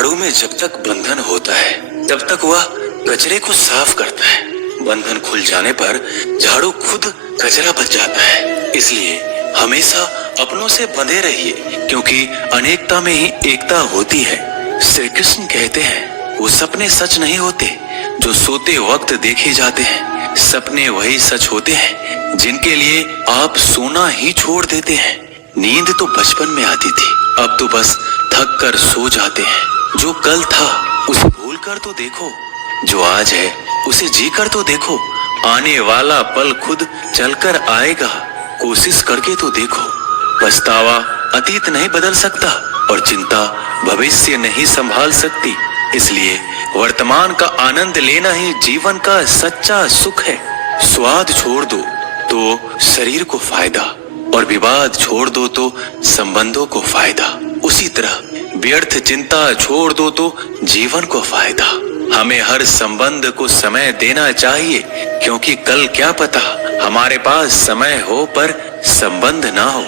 झाड़ू में जब तक बंधन होता है तब तक वह कचरे को साफ करता है। बंधन खुल जाने पर झाड़ू खुद कचरा बच जाता है। इसलिए हमेशा अपनों से बंधे रहिए, क्योंकि अनेकता में ही एकता होती है। श्री कृष्ण कहते हैं, वो सपने सच नहीं होते जो सोते वक्त देखे जाते हैं। सपने वही सच होते हैं जिनके लिए आप सोना ही छोड़ देते हैं। नींद तो बचपन में आती थी, अब तो बस थक कर सो जाते हैं। जो कल था उसे भूल कर तो देखो, जो आज है उसे जी कर तो देखो। आने वाला पल खुद चलकर आएगा, कोशिश करके तो देखो। पछतावा अतीत नहीं बदल सकता और चिंता भविष्य नहीं संभाल सकती। इसलिए वर्तमान का आनंद लेना ही जीवन का सच्चा सुख है। स्वाद छोड़ दो तो शरीर को फायदा, और विवाद छोड़ दो तो संबंधों को फायदा। उसी तरह व्यर्थ चिंता छोड़ दो तो जीवन को फायदा। हमें हर संबंध को समय देना चाहिए, क्योंकि कल क्या पता हमारे पास समय हो पर संबंध ना हो।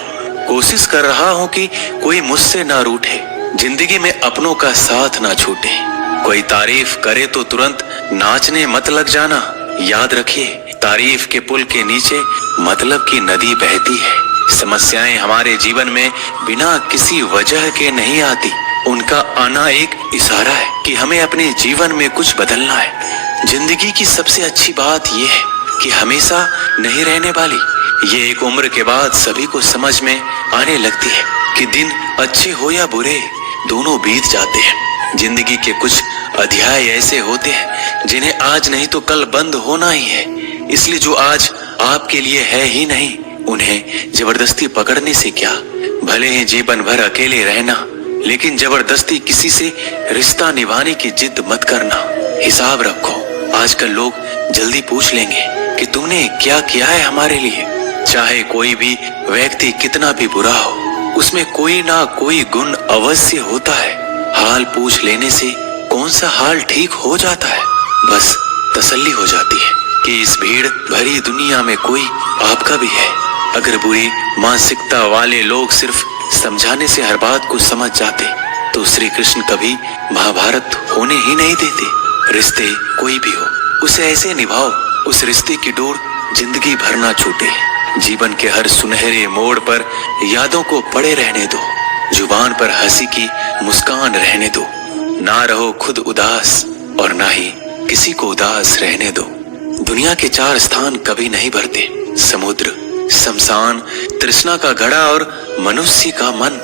कोशिश कर रहा हूँ कि कोई मुझसे ना रूठे, जिंदगी में अपनों का साथ ना छूटे। कोई तारीफ करे तो तुरंत नाचने मत लग जाना। याद रखिए, तारीफ के पुल के नीचे मतलब की नदी बहती है। समस्याएं हमारे जीवन में बिना किसी वजह के नहीं आती। उनका आना एक इशारा है कि हमें अपने जीवन में कुछ बदलना है। जिंदगी की सबसे अच्छी बात यह है कि हमेशा नहीं रहने वाली। ये एक उम्र के बाद सभी को समझ में आने लगती है कि दिन अच्छे हो या बुरे, दोनों बीत जाते हैं। जिंदगी के कुछ अध्याय ऐसे होते हैं जिन्हें आज नहीं तो कल बंद होना ही है। इसलिए जो आज आपके लिए है ही नहीं, उन्हें जबरदस्ती पकड़ने से क्या। भले ही जीवन भर अकेले रहना, लेकिन जबरदस्ती किसी से रिश्ता निभाने की जिद मत करना। हिसाब रखो, आजकल लोग जल्दी पूछ लेंगे कि तुमने क्या किया है हमारे लिए। चाहे कोई भी व्यक्ति कितना भी बुरा हो, उसमें कोई ना कोई गुण अवश्य होता है। हाल पूछ लेने से कौन सा हाल ठीक हो जाता है। बस तसल्ली हो जाती है कि इस भीड़ भरी दुनिया में कोई आपका भी है। अगर बुरी मानसिकता वाले लोग सिर्फ समझाने से हर बात को समझ जाते तो श्री कृष्ण कभी महाभारत होने ही नहीं देते। रिश्ते कोई भी हो, उसे ऐसे निभाओ उस रिश्ते की डोर जिंदगी भर ना छूटे। जीवन के हर सुनहरे मोड़ पर यादों को पड़े रहने दो। जुबान पर हंसी की मुस्कान रहने दो। ना रहो खुद उदास और ना ही किसी को उदास रहने दो। दुनिया के 4 स्थान कभी नहीं भरते, समुद्र, शमशान, तृष्णा का घड़ा और मनुष्य का मन।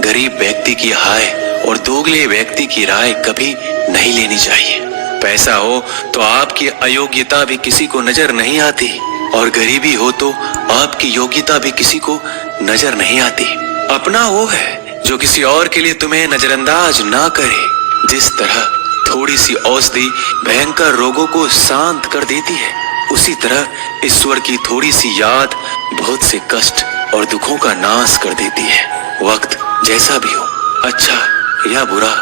गरीब व्यक्ति की हाय और दोगले व्यक्ति की राय कभी नहीं लेनी चाहिए। पैसा हो तो आपकी अयोग्यता भी किसी को नजर नहीं आती, और गरीबी हो तो आपकी योग्यता भी किसी को नजर नहीं आती। अपना वो है जो किसी और के लिए तुम्हें नजरअंदाज ना करे। जिस तरह थोड़ी सी औषधि भयंकर रोगों को शांत कर देती है, उसी तरह ईश्वर की थोड़ी सी याद बहुत से कष्ट और दुखों का नाश कर देती है। वक्त जैसा भी हो, अच्छा या बुरा,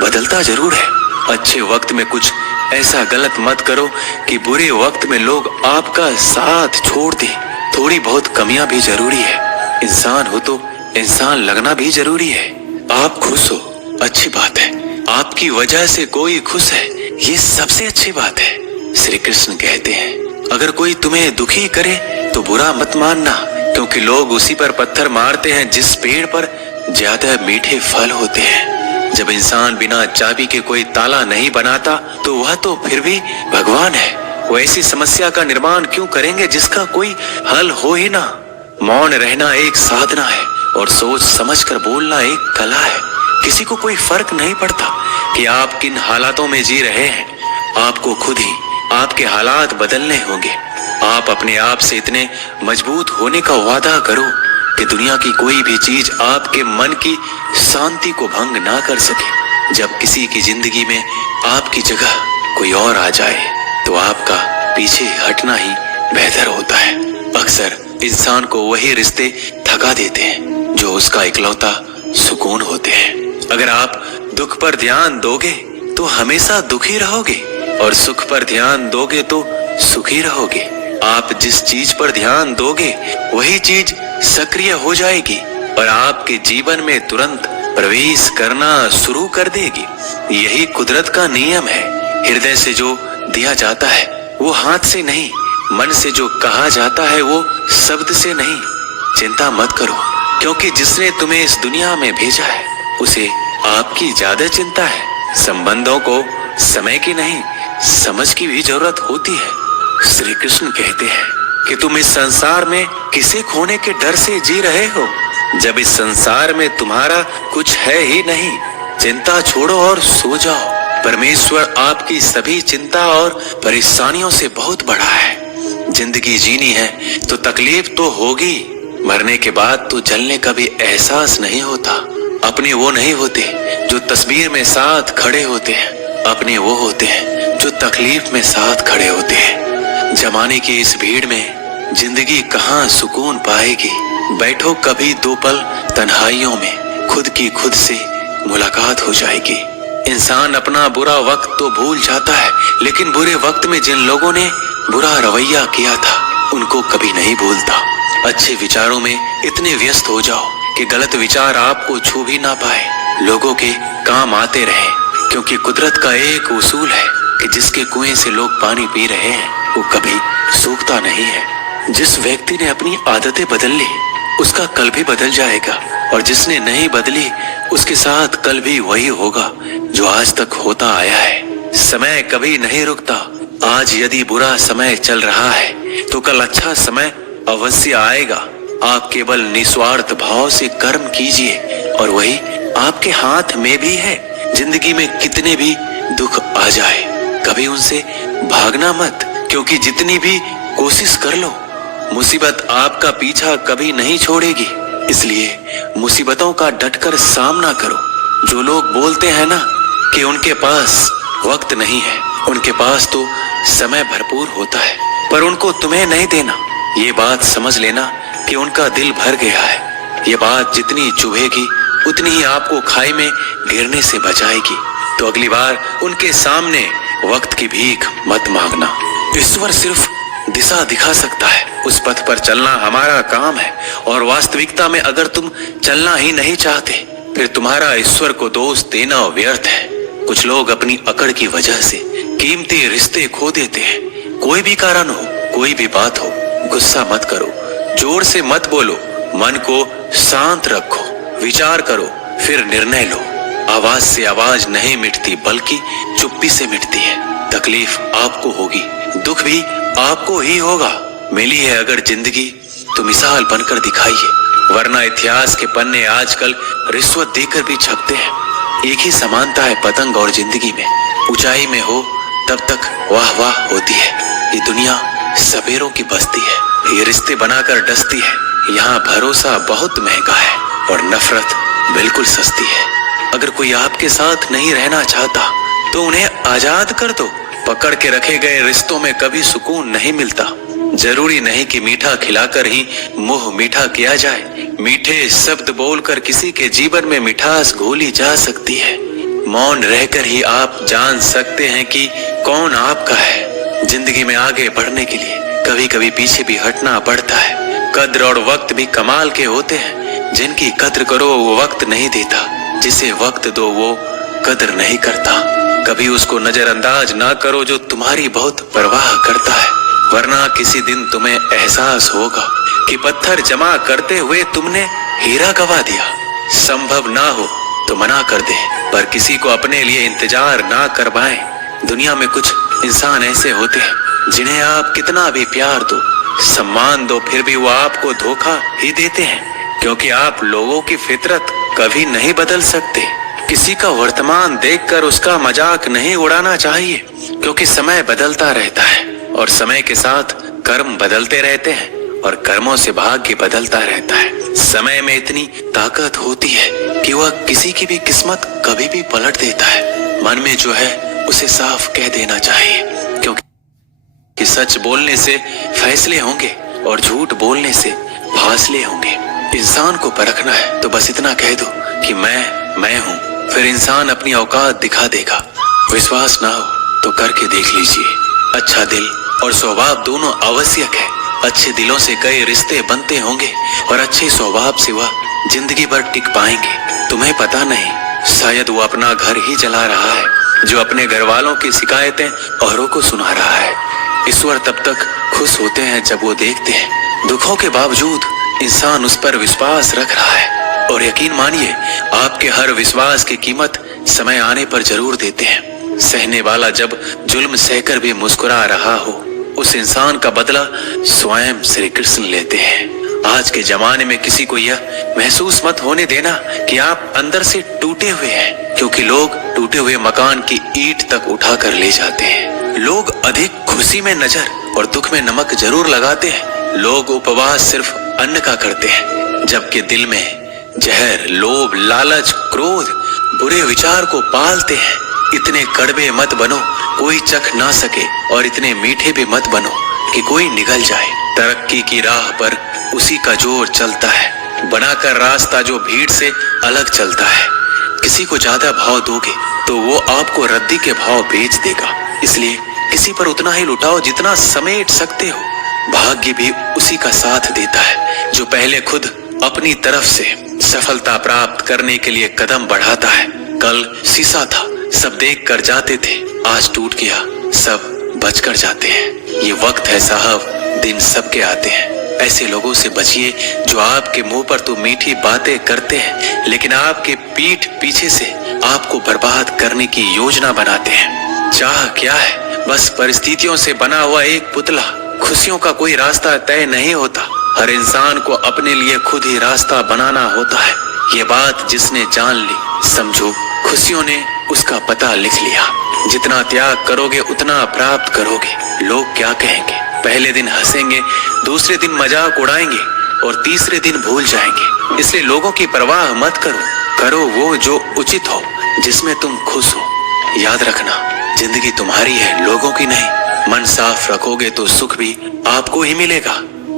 बदलता जरूर है। अच्छे वक्त में कुछ ऐसा गलत मत करो कि बुरे वक्त में लोग आपका साथ छोड़ दें। थोड़ी बहुत कमियां भी जरूरी है। इंसान हो तो इंसान लगना भी जरूरी है। आप खुश हो, अच्छी बात है। आपकी वजह से कोई खुश है, ये सबसे अच्छी बात है। श्री कृष्ण कहते हैं, अगर कोई तुम्हें दुखी करे तो बुरा मत मानना, क्योंकि लोग उसी पर पत्थर मारते हैं जिस पेड़ पर ज्यादा मीठे फल होते हैं। जब इंसान बिना चाबी के कोई ताला नहीं बनाता तो वह तो फिर भी भगवान है। वो ऐसी समस्या का निर्माण क्यों करेंगे जिसका कोई हल हो ही ना। मौन रहना एक साधना है और सोच समझकर बोलना एक कला है। किसी को कोई फर्क नहीं पड़ता कि आप किन हालातों में जी रहे हैं। आपको खुद ही आपके हालात बदलने होंगे। आप अपने आप से इतने मजबूत होने का वादा करो कि दुनिया की कोई भी चीज आपके मन की शांति को भंग ना कर सके। जब किसी की जिंदगी में आपकी जगह कोई और आ जाए तो आपका पीछे हटना ही बेहतर होता है। अक्सर इंसान को वही रिश्ते थका देते हैं जो उसका इकलौता सुकून होते हैं। अगर आप दुख पर ध्यान दोगे तो हमेशा दुखी रहोगे, और सुख पर ध्यान दोगे तो सुखी रहोगे। आप जिस चीज पर ध्यान दोगे वही चीज सक्रिय हो जाएगी और आपके जीवन में तुरंत प्रवेश करना शुरू कर देगी। यही कुदरत का नियम है। हृदय से जो दिया जाता है वो हाथ से नहीं, मन से जो कहा जाता है वो शब्द से नहीं। चिंता मत करो, क्योंकि जिसने तुम्हें इस दुनिया में भेजा है उसे आपकी ज्यादा चिंता है। संबंधों को समय की नहीं, समझ की भी जरूरत होती है। श्री कृष्ण कहते हैं कि तुम इस संसार में किसे खोने के डर से जी रहे हो, जब इस संसार में तुम्हारा कुछ है ही नहीं। चिंता छोड़ो और सो जाओ। परमेश्वर आपकी सभी चिंता और परेशानियों से बहुत बड़ा है। जिंदगी जीनी है तो तकलीफ तो होगी। मरने के बाद तो जलने का भी एहसास नहीं होता। अपने वो नहीं होते जो तस्वीर में साथ खड़े होते हैं, अपने वो होते हैं जो तकलीफ में साथ खड़े होते हैं। जमाने की इस भीड़ में जिंदगी कहाँ सुकून पाएगी। बैठो कभी दो पल तन्हाइयों में, खुद की खुद से मुलाकात हो जाएगी। इंसान अपना बुरा वक्त तो भूल जाता है, लेकिन बुरे वक्त में जिन लोगों ने बुरा रवैया किया था उनको कभी नहीं भूलता। अच्छे विचारों में इतने व्यस्त हो जाओ कि गलत विचार आपको छू भी ना पाए। लोगों के काम आते रहे, क्योंकि कुदरत का एक उसूल है कि जिसके कुएं से लोग पानी पी रहे हैं वो कभी सूखता नहीं है। जिस व्यक्ति ने अपनी आदतें बदल ली उसका कल भी बदल जाएगा, और जिसने नहीं बदली उसके साथ कल भी वही होगा जो आज तक होता आया है। समय कभी नहीं रुकता। आज यदि बुरा समय चल रहा है तो कल अच्छा समय अवश्य आएगा। आप केवल निस्वार्थ भाव से कर्म कीजिए और वही आपके हाथ में भी है। जिंदगी में कितने भी दुख आ जाए कभी उनसे भागना मत, क्योंकि जितनी भी कोशिश कर लो मुसीबत आपका पीछा कभी नहीं छोड़ेगी। इसलिए मुसीबतों का डटकर सामना करो। जो लोग बोलते हैं ना कि उनके पास वक्त नहीं है, उनके पास तो समय भरपूर होता है, पर उनको तुम्हें नहीं देना। ये बात समझ लेना कि उनका दिल भर गया है। ये बात जितनी चुभेगी उतनी ही आपको खाई में गिरने से बचाएगी। तो अगली बार उनके सामने वक्त की भीख मत मांगना। ईश्वर सिर्फ दिशा दिखा सकता है, उस पथ पर चलना हमारा काम है। और वास्तविकता में अगर तुम चलना ही नहीं चाहते फिर तुम्हारा ईश्वर को दोष देना व्यर्थ है। कुछ लोग अपनी अकड़ की वजह से कीमती रिश्ते खो देते हैं। कोई भी कारण हो, कोई भी बात हो, गुस्सा मत करो, जोर से मत बोलो, मन को शांत रखो, विचार करो, फिर निर्णय लो। आवाज से आवाज नहीं मिटती, बल्कि चुप्पी से मिटती है। तकलीफ आपको होगी, दुख भी आपको ही होगा। मिली है अगर जिंदगी तो मिसाल बनकर दिखाइए, वरना इतिहास के पन्ने आजकल रिश्वत देकर भी छपते हैं। एक ही समानता है पतंग और जिंदगी में। ऊंचाई में हो तब तक वाह वाह होती है। ये दुनिया सपेरों की बस्ती है, ये रिश्ते बनाकर डसती है। यहाँ भरोसा बहुत महंगा है और नफरत बिल्कुल सस्ती है। अगर कोई आपके साथ नहीं रहना चाहता तो उन्हें आजाद कर दो। पकड़ के रखे गए रिश्तों में कभी सुकून नहीं मिलता। जरूरी नहीं कि मीठा खिलाकर ही मुंह मीठा किया जाए। मीठे शब्द बोलकर किसी के जीवन में मिठास घोली जा सकती है। मौन रहकर ही आप जान सकते हैं कि कौन आपका है। जिंदगी में आगे बढ़ने के लिए कभी कभी पीछे भी हटना पड़ता है। कद्र और वक्त भी कमाल के होते हैं। जिनकी कद्र करो वो वक्त नहीं देता, जिसे वक्त दो वो कद्र नहीं करता। कभी उसको नजरअंदाज ना करो जो तुम्हारी बहुत परवाह करता है, वरना किसी दिन तुम्हें एहसास होगा कि पत्थर जमा करते हुए तुमने हीरा गवा दिया। संभव ना हो तो मना कर दे, पर किसी को अपने लिए इंतजार ना करवाएं। दुनिया में कुछ इंसान ऐसे होते हैं जिन्हें आप कितना भी प्यार दो, सम्मान दो, फिर भी वो आपको धोखा ही देते हैं, क्योंकि आप लोगों की फितरत कभी नहीं बदल सकते। किसी का वर्तमान देखकर उसका मजाक नहीं उड़ाना चाहिए, क्योंकि समय बदलता रहता है और समय के साथ कर्म बदलते रहते हैं और कर्मों से भाग्य बदलता रहता है। समय में इतनी ताकत होती है कि वह किसी की भी किस्मत कभी भी पलट देता है। मन में जो है उसे साफ कह देना चाहिए, क्योंकि सच बोलने से फैसले होंगे और झूठ बोलने से फासले होंगे। इंसान को परखना है तो बस इतना कह दो कि मैं हूँ, फिर इंसान अपनी औकात दिखा देगा। विश्वास ना हो तो करके देख लीजिए। अच्छा दिल और स्वभाव दोनों आवश्यक है। अच्छे दिलों से कई रिश्ते बनते होंगे और अच्छे स्वभाव से वह जिंदगी भर टिक पाएंगे। तुम्हें पता नहीं, शायद वो अपना घर ही जला रहा है, जो अपने घर वालों की शिकायतें औरों को सुना रहा है। ईश्वर तब तक खुश होते हैं जब वो देखते हैं दुखों के बावजूद इंसान उस पर विश्वास रख रहा है। और यकीन मानिए, आपके हर विश्वास की कीमत समय आने पर जरूर देते हैं। सहने वाला जब जुल्म सहकर भी मुस्कुरा रहा हो, उस इंसान का बदला स्वयं श्री कृष्ण लेते हैं। आज के जमाने में किसी को यह महसूस मत होने देना कि आप अंदर से टूटे हुए हैं, क्योंकि लोग टूटे हुए मकान की ईंट तक उठा कर ले जाते हैं। लोग अधिक खुशी में नजर और दुख में नमक जरूर लगाते हैं। लोग उपवास सिर्फ अन्न का करते हैं, जबकि दिल में जहर, लोभ, लालच, क्रोध, बुरे विचार को पालते हैं। इतने कड़वे मत बनो कोई चख ना सके, और इतने मीठे भी मत बनो कि कोई निगल जाए। तरक्की की राह पर उसी का जोर चलता है, बनाकर रास्ता जो भीड़ से अलग चलता है। किसी को ज्यादा भाव दोगे तो वो आपको रद्दी के भाव बेच देगा। इसलिए किसी पर उतना ही लुटाओ जितना समेट सकते हो। भाग्य भी उसी का साथ देता है जो पहले खुद अपनी तरफ से सफलता प्राप्त करने के लिए कदम बढ़ाता है। कल शीशा था, सब देख कर जाते थे, आज टूट गया, सब बच कर जाते हैं। ये वक्त है साहब, दिन सबके आते हैं। ऐसे लोगों से बचिए जो आपके मुंह पर तो मीठी बातें करते हैं, लेकिन आपके पीठ पीछे से आपको बर्बाद करने की योजना बनाते हैं। चाह क्या है? बस परिस्थितियों से बना हुआ एक पुतला। खुशियों का कोई रास्ता तय नहीं होता, हर इंसान को अपने लिए खुद ही रास्ता बनाना होता है। ये बात जिसने जान ली, समझो खुशियों ने उसका पता लिख लिया। जितना त्याग करोगे उतना प्राप्त करोगे। लोग क्या कहेंगे? पहले दिन हंसेंगे, दूसरे दिन मजाक उड़ाएंगे और तीसरे दिन भूल जाएंगे। इसलिए लोगों की परवाह मत करो, करो वो जो उचित हो, जिसमें तुम खुश हो। याद रखना, जिंदगी तुम्हारी है, लोगों की नहीं। मन साफ रखोगे तो सुख भी आपको ही मिलेगा।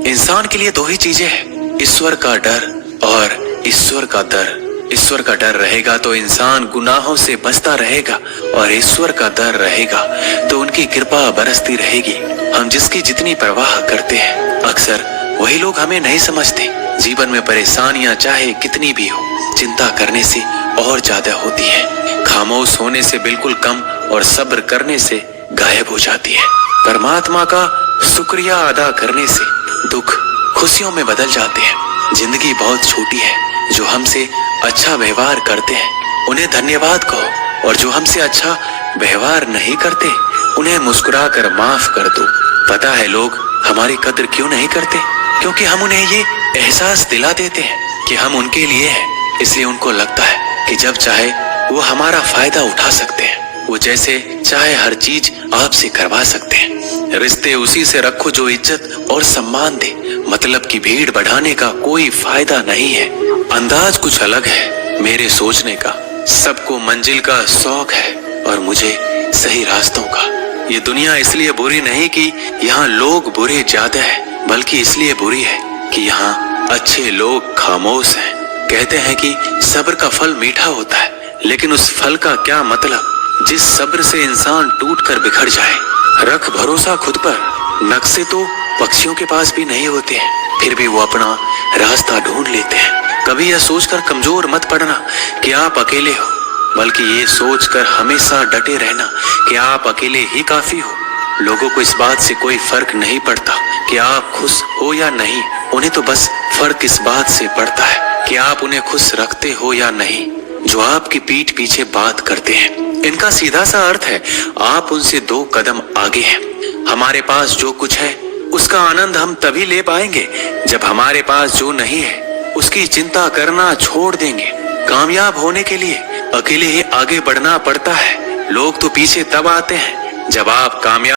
इंसान के लिए दो ही चीजें हैं, ईश्वर का डर और ईश्वर का दर। ईश्वर का डर रहेगा तो इंसान गुनाहों से बचता रहेगा, और ईश्वर का डर रहेगा तो उनकी कृपा बरसती रहेगी। हम जिसकी जितनी परवाह करते हैं, अक्सर वही लोग हमें नहीं समझते। जीवन में परेशानियां चाहे कितनी भी हो, चिंता करने से और ज्यादा होती है। खामोश होने से बिल्कुल कम और सब्र करने से गायब हो जाती है। परमात्मा का शुक्रिया अदा करने से दुख खुशियों में बदल जाते हैं। जिंदगी बहुत छोटी है, जो हमसे अच्छा व्यवहार करते हैं उन्हें धन्यवाद कहो, और जो हमसे अच्छा व्यवहार नहीं करते उन्हें मुस्कुरा कर माफ कर दो। पता है लोग हमारी कद्र क्यों नहीं करते? क्योंकि हम उन्हें ये एहसास दिला देते हैं कि हम उनके लिए हैं। इसलिए उनको लगता है कि जब चाहे वो हमारा फायदा उठा सकते हैं, वो जैसे चाहे हर चीज आपसे करवा सकते हैं। रिश्ते उसी से रखो जो इज्जत और सम्मान दे। मतलब की भीड़ बढ़ाने का कोई फायदा नहीं है। अंदाज कुछ अलग है मेरे सोचने का। सबको मंजिल का शौक है और मुझे सही रास्तों का। ये दुनिया इसलिए बुरी नहीं कि यहाँ लोग बुरे ज्यादा है, बल्कि इसलिए बुरी है कि यहाँ अच्छे लोग खामोश हैं। कहते हैं कि सब्र का फल मीठा होता है, लेकिन उस फल का क्या मतलब जिस सब्र से इंसान टूटकर बिखर जाए। रख भरोसा खुद पर। नक्शे तो पक्षियों के पास भी नहीं होते हैं, फिर भी वो अपना रास्ता ढूंढ लेते हैं। कभी यह सोचकर कमजोर मत पड़ना कि आप अकेले हो, बल्कि ये सोचकर हमेशा डटे रहना कि आप अकेले ही काफी हो। लोगों को इस बात से कोई फर्क नहीं पड़ता कि आप खुश हो या नहीं। उन्हें तो बस फर्क इस बात से पड़ता है कि आप उन्हें खुश रखते हो या नहीं, जो आपकी पीठ पीछे बात करते हैं। इनका सीधा सा अर्थ है, आप उनसे 2 कदम आगे हैं। हमारे पास जो कुछ है उसका आनंद हम तभी ले पाएंगे जब हमारे पास जो नहीं है उसकी चिंता करना छोड़ देंगे। कामयाब होने के लिए अकेले ही आगे बढ़ना पड़ता है। लोग तो पीछे तब आते हैं जब आप कामयाब